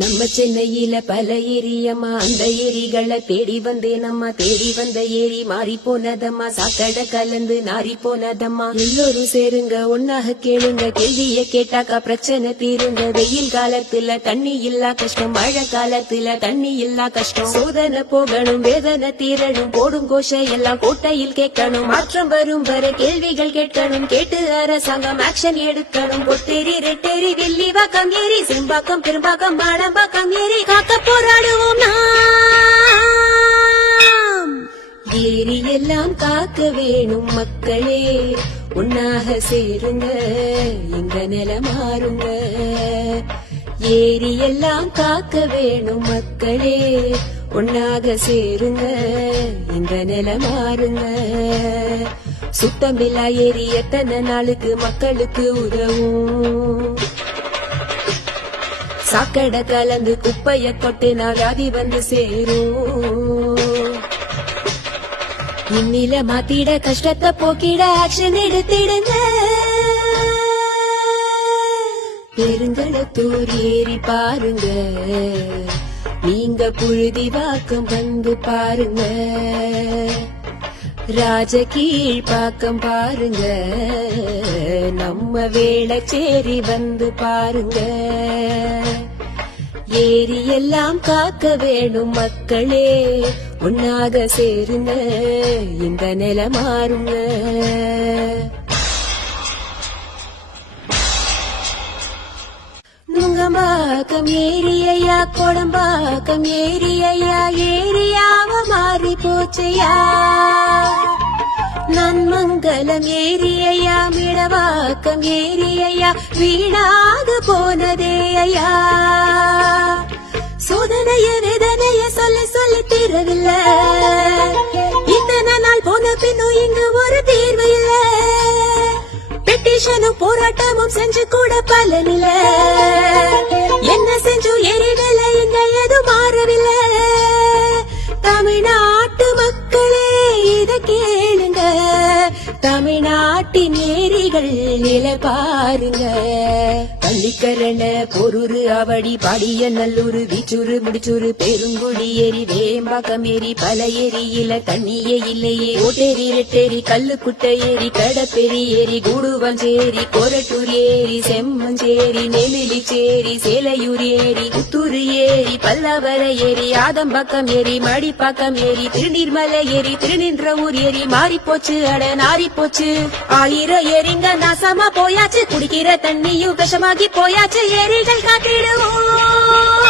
நம்ம சென்னையில பல ஏரியம்மா அந்த ஏரிகளை தேடி வந்தேனம்மா தேடி வந்த ஏரி மாறி போனதம்மா சாக்கடை கலந்து நாரி போனதம்மா. எல்லோரும் சேருங்க ஒன்னாக கேளுங்க கேள்விய கேட்டாக்கா பிரச்சனை தீருங்க. வெயில் காலத்துல தண்ணி இல்லா கஷ்டம் மழை காலத்துல தண்ணி இல்லா கஷ்டம். சோதனை போகணும் வேதனை தீரணும் போடும் கோஷை எல்லாம் கோட்டையில் கேட்கணும். மாற்றம் வரும் வர கேள்விகள் கேட்கணும் கேட்டு அரசாங்கம் ஆக்ஷன் எடுக்கணும். பொட்டேரி ரெட்டேரி வில்லிவாக்கம் ஏரி சிம்பாக்கம் பெரும்பாக்கம் மாடம்பாக்கம் ஏறி காக்க போராடுவோம் நாம். ஏறி எல்லாம் காக்க வேணும் மக்களே. உன்னாக சேருங்க எங்க நில மாறுங்க. ஏரி எல்லாம் காக்க வேணும் மக்களே. ஒன்னாக சேருங்க இந்த நில மாறுங்க. சுத்தமில்லா ஏரி எத்தனை நாளுக்கு மக்களுக்கு உதவும்? சாக்கடை கலந்து குப்பைய கொட்டினா வியாதி வந்து சேரும். இந்நில மாத்திட கஷ்டத்தை போக்கிட ஆக்ஷன் எடுத்திடுங்க. பெருங்கலத்தூர் ஏறி பாருங்க. நீங்க புழுதி வாக்கம் வந்து பாருங்க. ராஜகீழ் பாக்கம் பாருங்க. நம்ம வேளச்சேரி வந்து பாருங்க. ஏரி எல்லாம் காக்க வேணும் மக்களே. உன்னாக சேருங்க இந்த நில மாறுங்க. நுங்கம்பாக்கம் ஏரியையா கொடம்பாக்கம் ஏரியையா ஏரியாவ மாறி போச்சையா. நன்மங்கலம் ஏரியையா மிடவாக்கம் ஏரியையா வீணாக போனதே ஐயா. தீரவில்லை இத்தனை நாள் போன பின்னும் இங்கு ஒரு தீர்வு இல்ல. பெட்டிஷனும் போராட்டமும் செஞ்சு கூட பலனில்ல என்ன செஞ்சு எரிடல இங்க எது மாறவில்லை. தமிழ்நாட்டு மக்களே இத கேளுங்க. தமிழ்நாட்டின் ஏரிகள் நில பாருங்க. பள்ளிக்கரண பொருரு அவடி படிய நல்லூரு வீச்சூரு முடிச்சுரு பெருங்குடி ஏரி வேம்பாக்கம் ஏரி பல ஏரியில தண்ணியே இல்லையே. ஓட்டேரி ரெட்டேரி கல்லுக்குட்டை ஏரி கடப்பெரி ஏரி கூடுவஞ்சேரி கொரட்டூர் ஏரி செம்மஞ்சேரி நெமிலிச்சேரி சேலையூர் ஏரி புத்தூர் ஏரி பல்லாவர ஏரி ஆதம்பாக்கம் ஏரி மடிப்பாக்கம் ஏரி திருநீர்மலை ஏரி திருநின்றவூர் ஏரி மாறி போச்சு அட நாரி போச்சு ஏரி எங்க நாசமா போயாச்சு. குடிக்கிற தண்ணியும் விஷமாகி போயாச்சு. ஏரிகள் காத்திடுவோம்